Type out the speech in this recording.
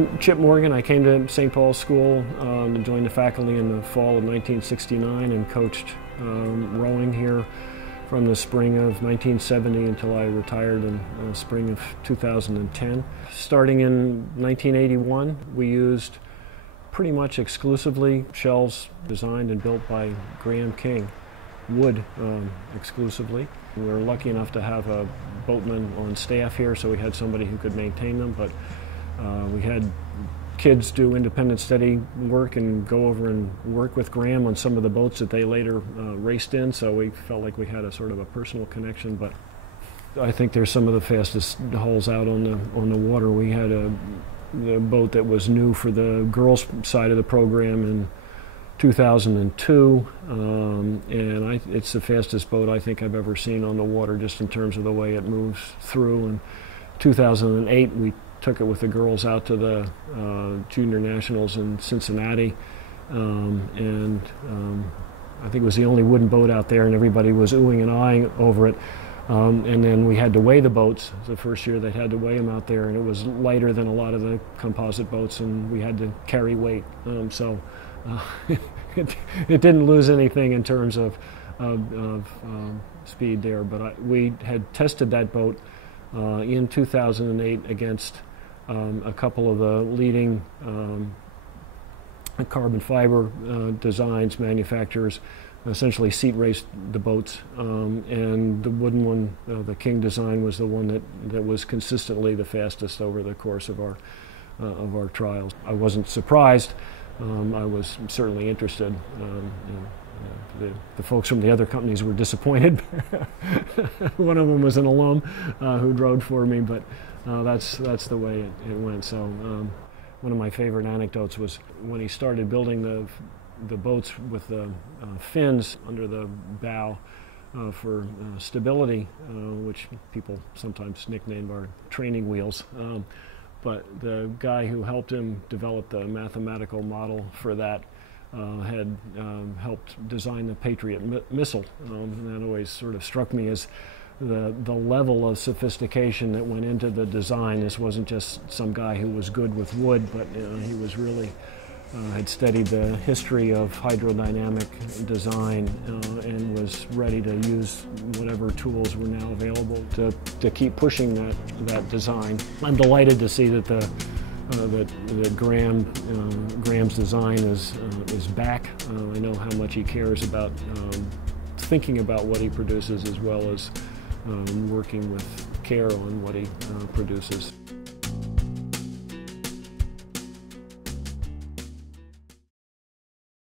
I'm Chip Morgan. I came to St. Paul's School and joined the faculty in the fall of 1969 and coached rowing here from the spring of 1970 until I retired in the spring of 2010. Starting in 1981, we used pretty much exclusively shells designed and built by Graham King, wood exclusively. We were lucky enough to have a boatman on staff here, so we had somebody who could maintain them, but we had kids do independent study work and go over and work with Graham on some of the boats that they later raced in, so we felt like we had a sort of a personal connection. But I think they're some of the fastest hulls out on the water. We had the boat that was new for the girls' side of the program in 2002, and it's the fastest boat I think I've ever seen on the water, just in terms of the way it moves through. In 2008, we took it with the girls out to the junior nationals in Cincinnati, and I think it was the only wooden boat out there, and everybody was oohing and ahhing over it. And then we had to weigh the boats. The first year they had to weigh them out there, and it was lighter than a lot of the composite boats, and we had to carry weight. It didn't lose anything in terms of speed there, but we had tested that boat in 2008 against a couple of the leading carbon fiber designs manufacturers. Essentially seat raced the boats, and the wooden one, the King design, was the one that was consistently the fastest over the course of our trials. I wasn't surprised. I was certainly interested. The folks from the other companies were disappointed. One of them was an alum who rowed for me, but that's the way it went. So one of my favorite anecdotes was when he started building the boats with the fins under the bow for stability, which people sometimes nickname our training wheels. But the guy who helped him develop the mathematical model for that had helped design the Patriot missile. And that always sort of struck me as the level of sophistication that went into the design. This wasn't just some guy who was good with wood, but he was really had studied the history of hydrodynamic design and was ready to use whatever tools were now available to keep pushing that design. I'm delighted to see that that Graham's design is back. I know how much he cares about thinking about what he produces, as well as working with care on what he produces.